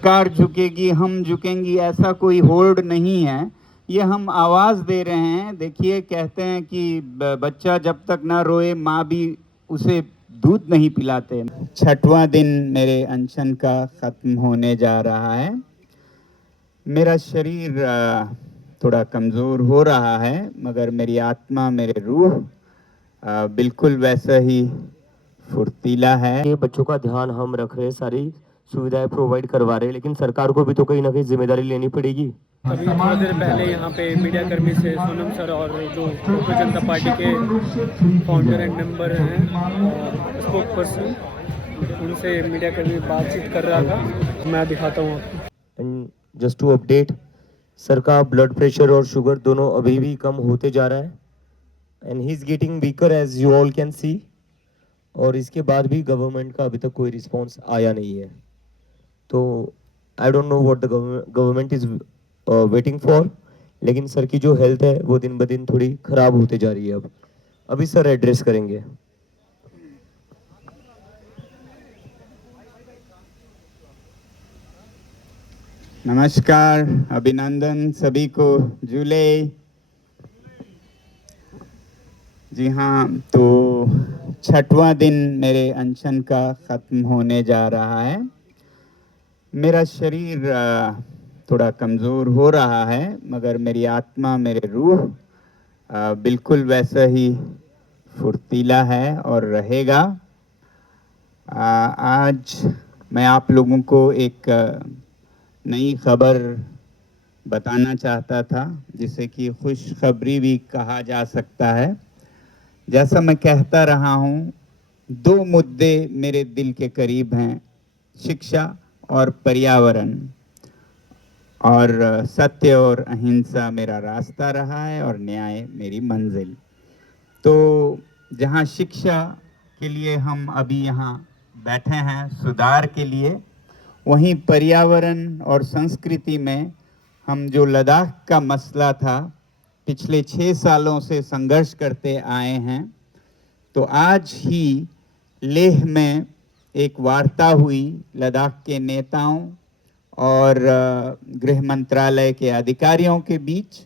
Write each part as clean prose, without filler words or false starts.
सरकार झुकेगी हम झुकेंगी ऐसा कोई होड़ नहीं है। ये हम आवाज़ दे रहे हैं। देखिए, कहते हैं कि बच्चा जब तक ना रोए माँ भी उसे दूध नहीं पिलाते। छठवां दिन मेरे अनशन का ख़त्म होने जा रहा है। मेरा शरीर थोड़ा कमज़ोर हो रहा है, मगर मेरी आत्मा, मेरे रूह बिल्कुल वैसा ही फुर्तीला है। ये बच्चों का ध्यान हम रख रहे हैं, सारी सुविधाएं प्रोवाइड करवा रहे हैं, लेकिन सरकार को भी तो कहीं ना कहीं जिम्मेदारी लेनी पड़ेगी। अभी थोड़ी देर पहले यहाँ पे मीडिया कर्मी से सोनम सर और जो भारतीय जनता पार्टी के फाउंडर एंड मेंबर हैं, स्पोक पर्सन, उनसे मीडिया कर्मी बातचीत कर रहा था। मैं दिखाता हूँ आपको। And just to update, sir का ब्लड प्रेशर और शुगर दोनों अभी भी कम होते जा रहा है and he is getting weaker as you all can see. और इसके बाद भी गवर्नमेंट का अभी तक कोई रिस्पांस आया नहीं है। तो I don't know what the government is waiting for, लेकिन सर की जो हेल्थ है वो दिन ब दिन थोड़ी खराब होते जा रही है। अब अभी सर एड्रेस करेंगे। नमस्कार, अभिनंदन सभी को। जुले जी हाँ, तो छठवां दिन मेरे अनशन का ख़त्म होने जा रहा है। मेरा शरीर थोड़ा कमज़ोर हो रहा है, मगर मेरी आत्मा, मेरे रूह बिल्कुल वैसा ही फुर्तीला है और रहेगा। आज मैं आप लोगों को एक नई खबर बताना चाहता था, जिसे कि खुशखबरी भी कहा जा सकता है। जैसा मैं कहता रहा हूँ, दो मुद्दे मेरे दिल के करीब हैं, शिक्षा और पर्यावरण। और सत्य और अहिंसा मेरा रास्ता रहा है और न्याय मेरी मंजिल। तो जहाँ शिक्षा के लिए हम अभी यहाँ बैठे हैं, सुधार के लिए, वहीं पर्यावरण और संस्कृति में हम जो लद्दाख का मसला था, पिछले 6 सालों से संघर्ष करते आए हैं। तो आज ही लेह में एक वार्ता हुई लद्दाख के नेताओं और गृह मंत्रालय के अधिकारियों के बीच,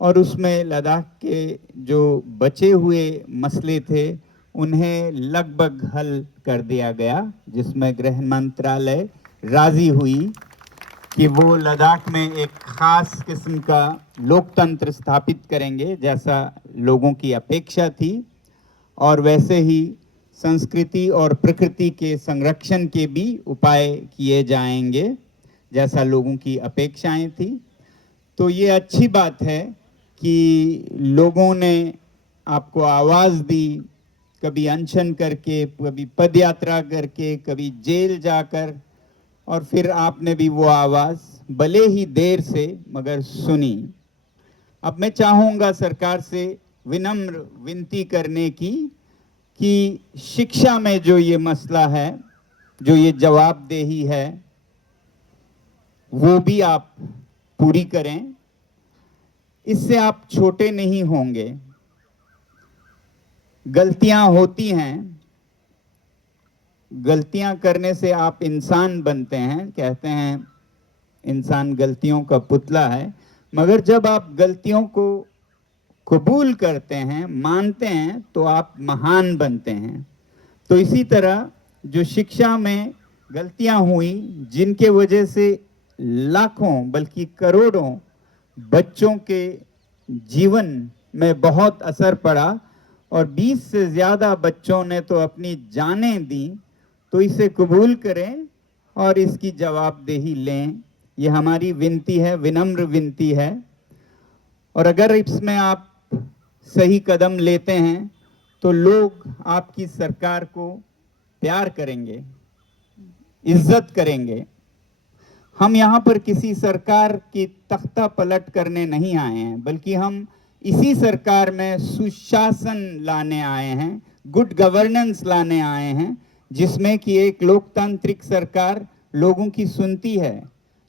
और उसमें लद्दाख के जो बचे हुए मसले थे उन्हें लगभग हल कर दिया गया, जिसमें गृह मंत्रालय राज़ी हुई कि वो लद्दाख में एक ख़ास किस्म का लोकतंत्र स्थापित करेंगे, जैसा लोगों की अपेक्षा थी, और वैसे ही संस्कृति और प्रकृति के संरक्षण के भी उपाय किए जाएंगे, जैसा लोगों की अपेक्षाएं थी। तो ये अच्छी बात है कि लोगों ने आपको आवाज़ दी, कभी अनशन करके, कभी पदयात्रा करके, कभी जेल जाकर, और फिर आपने भी वो आवाज़ भले ही देर से मगर सुनी। अब मैं चाहूँगा सरकार से विनम्र विनती करने की कि शिक्षा में जो ये मसला है, जो ये जवाबदेही है, वो भी आप पूरी करें। इससे आप छोटे नहीं होंगे। गलतियां होती हैं, गलतियां करने से आप इंसान बनते हैं। कहते हैं इंसान गलतियों का पुतला है, मगर जब आप गलतियों को कबूल करते हैं, मानते हैं, तो आप महान बनते हैं। तो इसी तरह जो शिक्षा में गलतियां हुई, जिनके वजह से लाखों बल्कि करोड़ों बच्चों के जीवन में बहुत असर पड़ा और 20 से ज़्यादा बच्चों ने तो अपनी जानें दी, तो इसे कबूल करें और इसकी जवाबदेही लें। ये हमारी विनती है, विनम्र विनती है। और अगर इसमें आप सही कदम लेते हैं तो लोग आपकी सरकार को प्यार करेंगे, इज्जत करेंगे। हम यहाँ पर किसी सरकार की तख्ता पलट करने नहीं आए हैं, बल्कि हम इसी सरकार में सुशासन लाने आए हैं, गुड गवर्नेंस लाने आए हैं, जिसमें कि एक लोकतांत्रिक सरकार लोगों की सुनती है,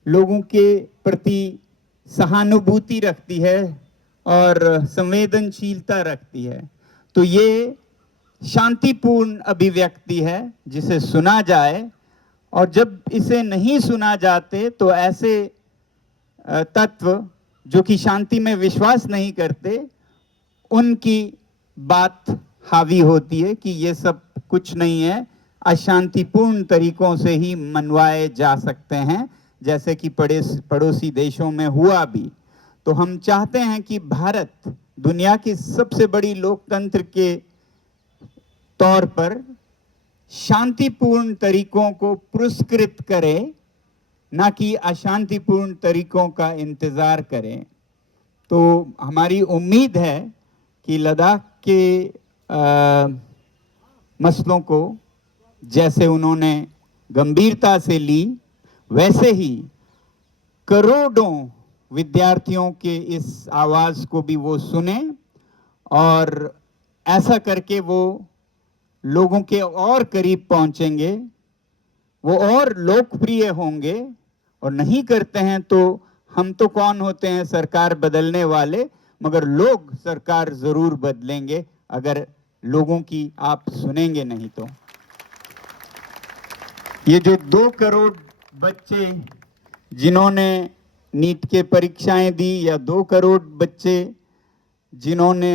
लोगों के प्रति सहानुभूति रखती है और संवेदनशीलता रखती है। तो ये शांतिपूर्ण अभिव्यक्ति है जिसे सुना जाए और जब इसे नहीं सुना जाते तो ऐसे तत्व जो कि शांति में विश्वास नहीं करते, उनकी बात हावी होती है कि ये सब कुछ नहीं है, अशांतिपूर्ण तरीकों से ही मनवाए जा सकते हैं, जैसे कि पड़ोसी देशों में हुआ भी। तो हम चाहते हैं कि भारत दुनिया की सबसे बड़ी लोकतंत्र के तौर पर शांतिपूर्ण तरीकों को पुरस्कृत करे, ना कि अशांतिपूर्ण तरीकों का इंतजार करें। तो हमारी उम्मीद है कि लद्दाख के मसलों को जैसे उन्होंने गंभीरता से ली, वैसे ही करोड़ों विद्यार्थियों के इस आवाज़ को भी वो सुने, और ऐसा करके वो लोगों के और करीब पहुंचेंगे, वो और लोकप्रिय होंगे। और नहीं करते हैं तो हम तो कौन होते हैं सरकार बदलने वाले, मगर लोग सरकार ज़रूर बदलेंगे अगर लोगों की आप सुनेंगे नहीं तो। ये जो 2 करोड़ बच्चे जिन्होंने नीट के परीक्षाएं दी, या 2 करोड़ बच्चे जिन्होंने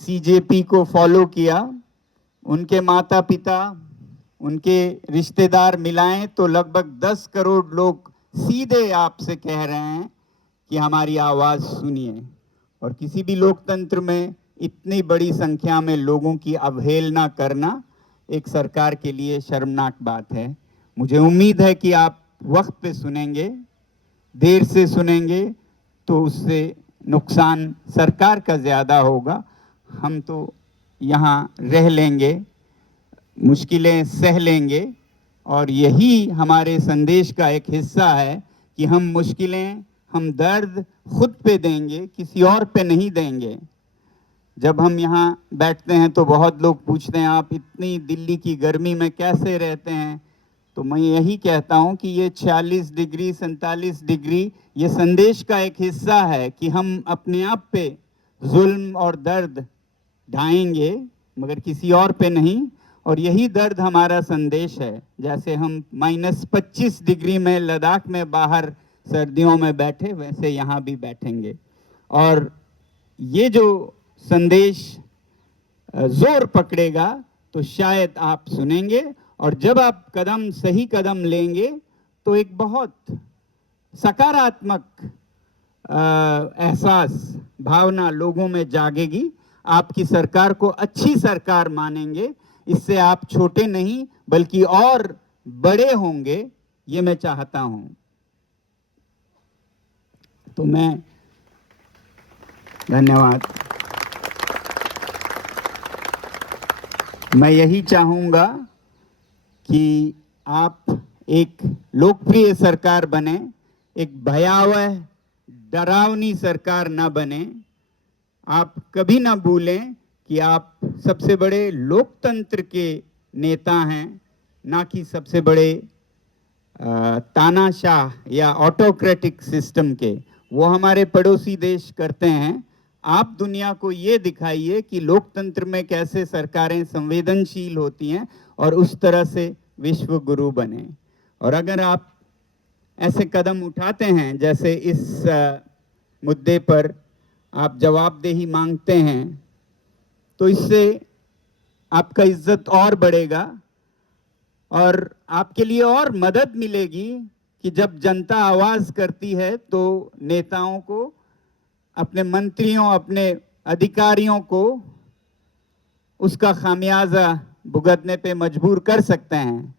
सीजेपी को फॉलो किया, उनके माता पिता, उनके रिश्तेदार मिलाएं तो लगभग 10 करोड़ लोग सीधे आपसे कह रहे हैं कि हमारी आवाज़ सुनिए। और किसी भी लोकतंत्र में इतनी बड़ी संख्या में लोगों की अवहेलना करना एक सरकार के लिए शर्मनाक बात है। मुझे उम्मीद है कि आप वक्त पे सुनेंगे। देर से सुनेंगे तो उससे नुकसान सरकार का ज़्यादा होगा। हम तो यहाँ रह लेंगे, मुश्किलें सह लेंगे, और यही हमारे संदेश का एक हिस्सा है कि हम मुश्किलें, हम दर्द खुद पे देंगे, किसी और पे नहीं देंगे। जब हम यहाँ बैठते हैं तो बहुत लोग पूछते हैं आप इतनी दिल्ली की गर्मी में कैसे रहते हैं, तो मैं यही कहता हूँ कि ये 46 डिग्री 47 डिग्री ये संदेश का एक हिस्सा है कि हम अपने आप पे जुल्म और दर्द ढाएंगे, मगर किसी और पे नहीं। और यही दर्द हमारा संदेश है। जैसे हम -25 डिग्री में लद्दाख में बाहर सर्दियों में बैठे, वैसे यहाँ भी बैठेंगे। और ये जो संदेश जोर पकड़ेगा तो शायद आप सुनेंगे, और जब आप सही कदम लेंगे तो एक बहुत सकारात्मक एहसास, भावना लोगों में जागेगी। आपकी सरकार को अच्छी सरकार मानेंगे। इससे आप छोटे नहीं बल्कि और बड़े होंगे, ये मैं चाहता हूं। तो मैं धन्यवाद। मैं यही चाहूँगा कि आप एक लोकप्रिय सरकार बने, एक भयावह डरावनी सरकार ना बने। आप कभी ना भूलें कि आप सबसे बड़े लोकतंत्र के नेता हैं, ना कि सबसे बड़े तानाशाह या ऑटोक्रेटिक सिस्टम के। वो हमारे पड़ोसी देश करते हैं। आप दुनिया को ये दिखाइए कि लोकतंत्र में कैसे सरकारें संवेदनशील होती हैं, और उस तरह से विश्व गुरु बने। और अगर आप ऐसे कदम उठाते हैं, जैसे इस मुद्दे पर आप जवाबदेही मांगते हैं, तो इससे आपका इज्जत और बढ़ेगा, और आपके लिए और मदद मिलेगी कि जब जनता आवाज़ करती है तो नेताओं को, अपने मंत्रियों, अपने अधिकारियों को उसका खामियाजा भुगतने पे मजबूर कर सकते हैं।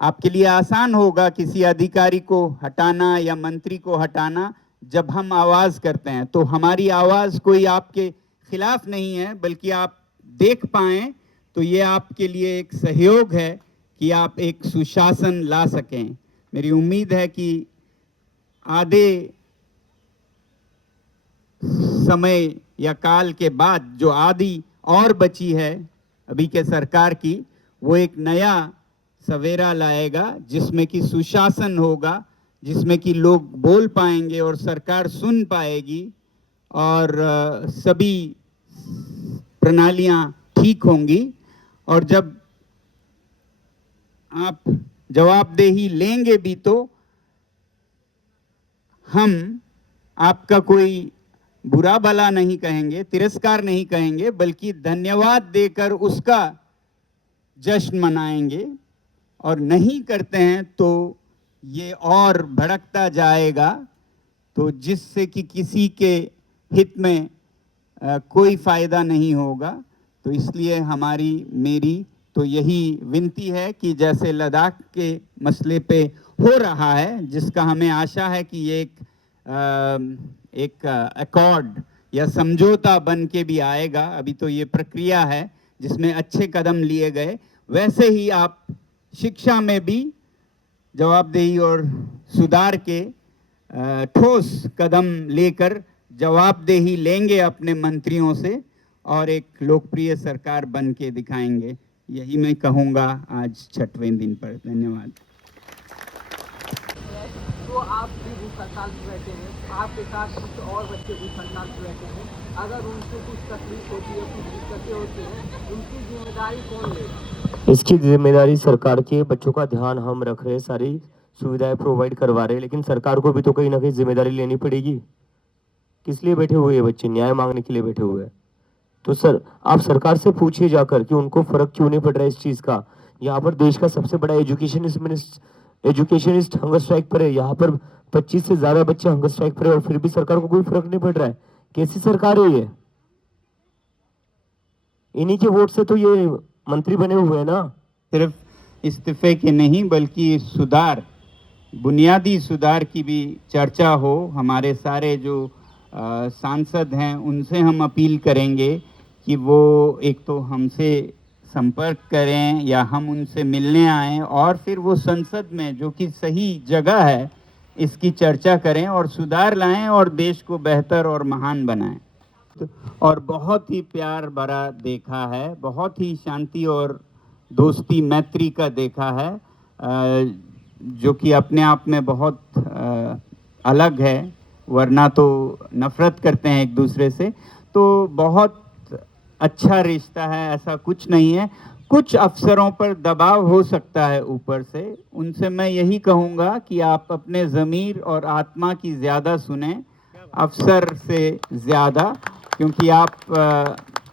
आपके लिए आसान होगा किसी अधिकारी को हटाना या मंत्री को हटाना जब हम आवाज़ करते हैं। तो हमारी आवाज़ कोई आपके खिलाफ नहीं है, बल्कि आप देख पाएं तो ये आपके लिए एक सहयोग है कि आप एक सुशासन ला सकें। मेरी उम्मीद है कि आधे समय या काल के बाद जो आधी और बची है अभी के सरकार की, वो एक नया सवेरा लाएगा जिसमें कि सुशासन होगा, जिसमें कि लोग बोल पाएंगे और सरकार सुन पाएगी, और सभी प्रणालियां ठीक होंगी। और जब आप जवाबदेही लेंगे भी तो हम आपका कोई बुरा भला नहीं कहेंगे, तिरस्कार नहीं कहेंगे, बल्कि धन्यवाद देकर उसका जश्न मनाएंगे। और नहीं करते हैं तो ये और भड़कता जाएगा, तो जिससे कि किसी के हित में कोई फायदा नहीं होगा। तो इसलिए मेरी तो यही विनती है कि जैसे लद्दाख के मसले पे हो रहा है, जिसका हमें आशा है कि ये एक अकॉर्ड या समझौता बन के भी आएगा, अभी तो ये प्रक्रिया है जिसमें अच्छे कदम लिए गए, वैसे ही आप शिक्षा में भी जवाबदेही और सुधार के ठोस कदम लेकर जवाबदेही लेंगे अपने मंत्रियों से और एक लोकप्रिय सरकार बन के दिखाएंगे। यही मैं कहूँगा आज 6वें दिन पर। धन्यवाद। तो आप भी भूख हड़ताल पर बैठे हैं, आपके साथ कुछ और बच्चे भूख हड़ताल पर बैठे हैं, अगर उनको कुछ तकलीफ होती है, कुछ दिक्कतें होती हैं, उनकी जिम्मेदारी कौन लेगा? इसकी जिम्मेदारी सरकार की है। बच्चों का ध्यान हम रख रहे हैं, सारी सुविधाएं प्रोवाइड करवा रहे हैं, लेकिन सरकार को भी तो कहीं ना कहीं जिम्मेदारी लेनी पड़ेगी। किस लिए बैठे हुए हैं बच्चे? न्याय मांगने के लिए बैठे हुए हैं। तो सर, आप सरकार से पूछिए जाकर कि उनको फर्क क्यों नहीं पड़ रहा है इस चीज का। यहाँ पर देश का सबसे बड़ा एजुकेशनिस्ट हंगर स्ट्राइक पर है। यहाँ पर 25 से ज्यादा बच्चे हंगर स्ट्राइक पर है और फिर भी सरकार को कोई फर्क नहीं पड़ रहा है। कैसी सरकार है ये? इन्हीं के वोट से तो ये मंत्री बने हुए हैं ना। सिर्फ इस्तीफे के नहीं बल्कि सुधार, बुनियादी सुधार की भी चर्चा हो। हमारे सारे जो सांसद हैं उनसे हम अपील करेंगे कि वो एक तो हमसे संपर्क करें या हम उनसे मिलने आएं और फिर वो संसद में, जो कि सही जगह है, इसकी चर्चा करें और सुधार लाएं और देश को बेहतर और महान बनाएं। और बहुत ही प्यार भरा देखा है, बहुत ही शांति और दोस्ती मैत्री का देखा है, जो कि अपने आप में बहुत अलग है, वरना तो नफरत करते हैं एक दूसरे से। तो बहुत अच्छा रिश्ता है, ऐसा कुछ नहीं है। कुछ अफसरों पर दबाव हो सकता है ऊपर से, उनसे मैं यही कहूँगा कि आप अपने ज़मीर और आत्मा की ज़्यादा सुने अफसर से ज़्यादा, क्योंकि आप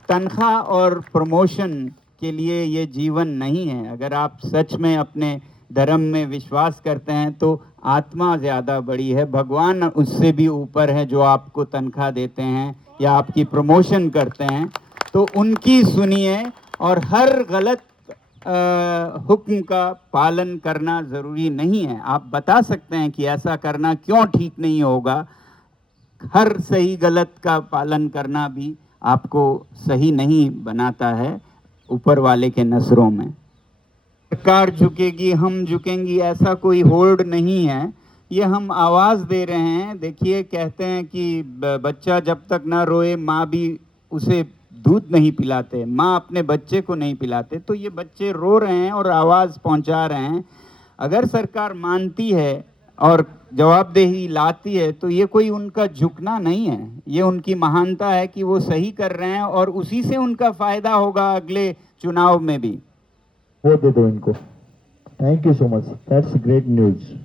तनख्वाह और प्रमोशन के लिए ये जीवन नहीं है। अगर आप सच में अपने धर्म में विश्वास करते हैं तो आत्मा ज़्यादा बड़ी है, भगवान उससे भी ऊपर है जो आपको तनख्वाह देते हैं या आपकी प्रमोशन करते हैं। तो उनकी सुनिए और हर गलत हुक्म का पालन करना ज़रूरी नहीं है। आप बता सकते हैं कि ऐसा करना क्यों ठीक नहीं होगा। हर सही गलत का पालन करना भी आपको सही नहीं बनाता है ऊपर वाले के नज़रों में। सरकार झुकेगी, हम झुकेंगी, ऐसा कोई होल्ड नहीं है। ये हम आवाज़ दे रहे हैं। देखिए, कहते हैं कि बच्चा जब तक ना रोए माँ भी उसे दूध नहीं पिलाते, माँ अपने बच्चे को नहीं पिलाते। तो ये बच्चे रो रहे हैं और आवाज़ पहुंचा रहे हैं। अगर सरकार मानती है और जवाबदेही लाती है तो ये कोई उनका झुकना नहीं है, ये उनकी महानता है कि वो सही कर रहे हैं और उसी से उनका फ़ायदा होगा अगले चुनाव में भी। वो दे दो इनको। Thank you so much, that's great news.